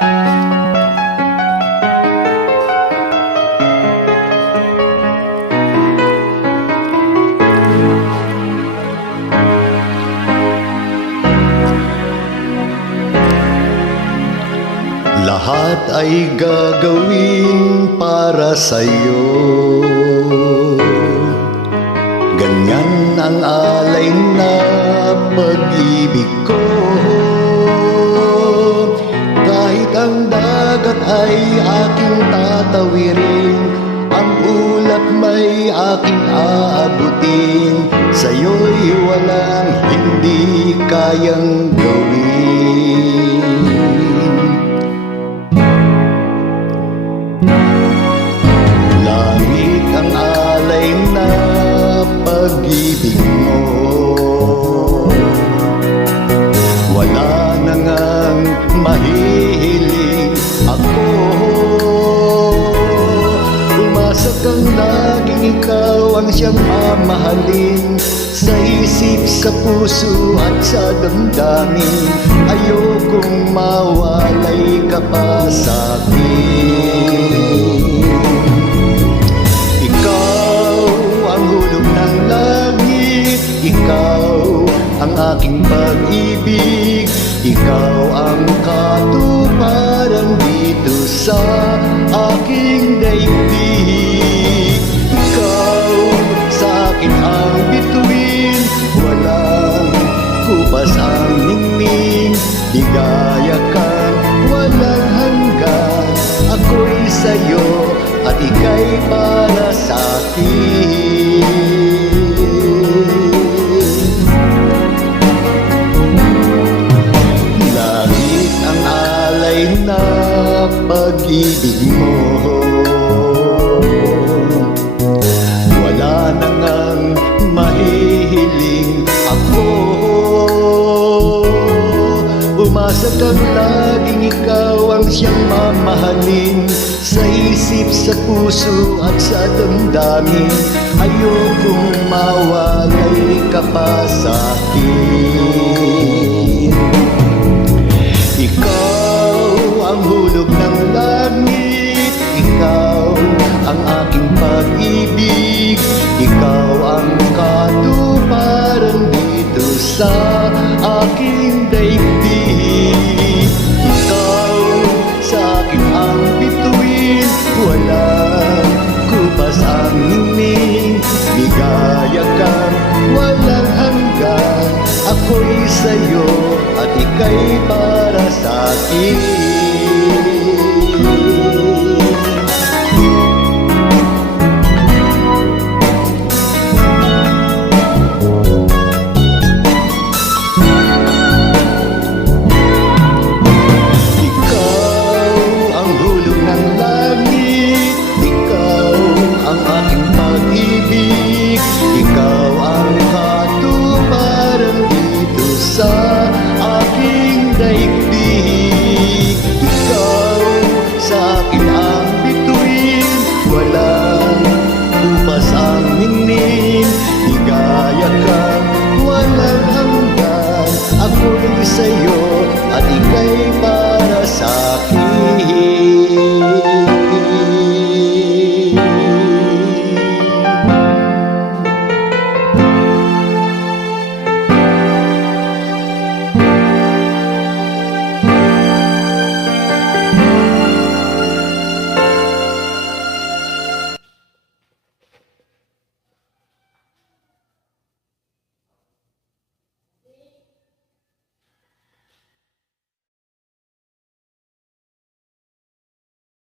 Lahat ay gagawin para sa'yo. Ganyan ang alay na pag-ibig ko. Kahit ang dagat ay aking tatawirin, ang ulap may aking aabutin, sa'yo'y walang hindi kayang gawin. Langit ang alay na pag-ibig mo, wala na ngang mahihiling ako. Umasa kang laging ikaw ang siyang mamahalin, sa isip, sa puso at sa damdamin. Ayokong mawalay ka pa sa'kin. Ikaw ang aking pag-ibig, ikaw ang katuparan dito sa aking daigdig. Ikaw sa akin ang bituin, walang kupas ang ningning. Ligaya kang walang hanggan, ako'y sa'yo at ika'y para sa'kin. Na pag-ibig mo, wala na ngang mahihiling ako. Umasa kang laging ikaw ang siyang mamahalin, sa isip, sa puso at sa damdamin. Ayokong mawalay ka pa sa'kin. Ikaw ang hulog ng langit, ikaw ang aking pag-ibig, ikaw ang katuparan dito sa aking daigdig. Ikaw sa akin ang bituin, walang kupas ang ningning. Ligaya kang walang hanggan, ako'y sa'yo at ika'y para sa'kin. Ikaw ang katuparan dito sa aking daigdig.